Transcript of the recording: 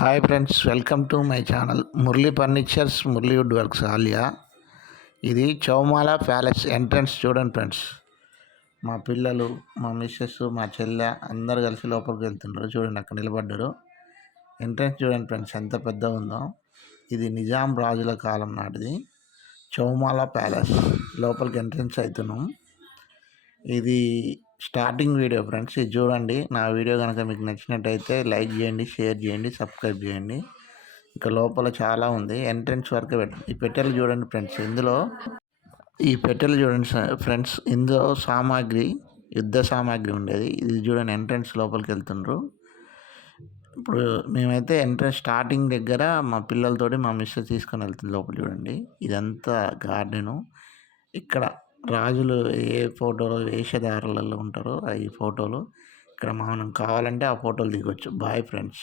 Hi friends, welcome to my channel Murali furnitures, Murali wood works Alia. ఇది Chowmahalla palace entrance చూడండి friends. మా పిల్లలు, మా మిస్సెస్, మా చెల్లె అందరు కలిసి లోపలికి వెళ్తున్నారు. చూడండి అక్కడ నిలబడ్డారు. ఎంట్రన్స్ చూడండి ఫ్రెండ్స్ ఎంత పెద్దగా ఉందో. ఇది నిజాం రాజుల కాలం నాటిది చౌమాల ప్యాలెస్. లోపలికి ఎంట్రన్స్ అవుతున్నాం. ఇది స్టార్టింగ్ వీడియో ఫ్రెండ్స్. ఇది చూడండి. నా వీడియో కనుక మీకు నచ్చినట్టయితే లైక్ చేయండి, షేర్ చేయండి, సబ్స్క్రైబ్ చేయండి. ఇంకా లోపల చాలా ఉంది. ఎంట్రన్స్ వరకు ఈ పెట్టెలు చూడండి ఫ్రెండ్స్. ఈ పెట్టెలు చూడండి ఫ్రెండ్స్. ఇందులో సామాగ్రి, యుద్ధ సామాగ్రి ఉండేది. ఇది చూడండి ఎంట్రన్స్ లోపలికి వెళ్తుండ్రు. ఇప్పుడు మేమైతే ఎంట్రన్స్ స్టార్టింగ్ దగ్గర మా పిల్లలతోటి మా మిస్సెస్ తీసుకొని వెళ్తుంది లోపల. చూడండి ఇదంతా గార్డెను. ఇక్కడ రాజులు ఏ ఫోటోలు వేషధారులలో ఉంటారో ఈ ఫోటోలు ఇక్కడ మనం కావాలంటే ఆ ఫోటోలు దిగొచ్చు. Bye friends.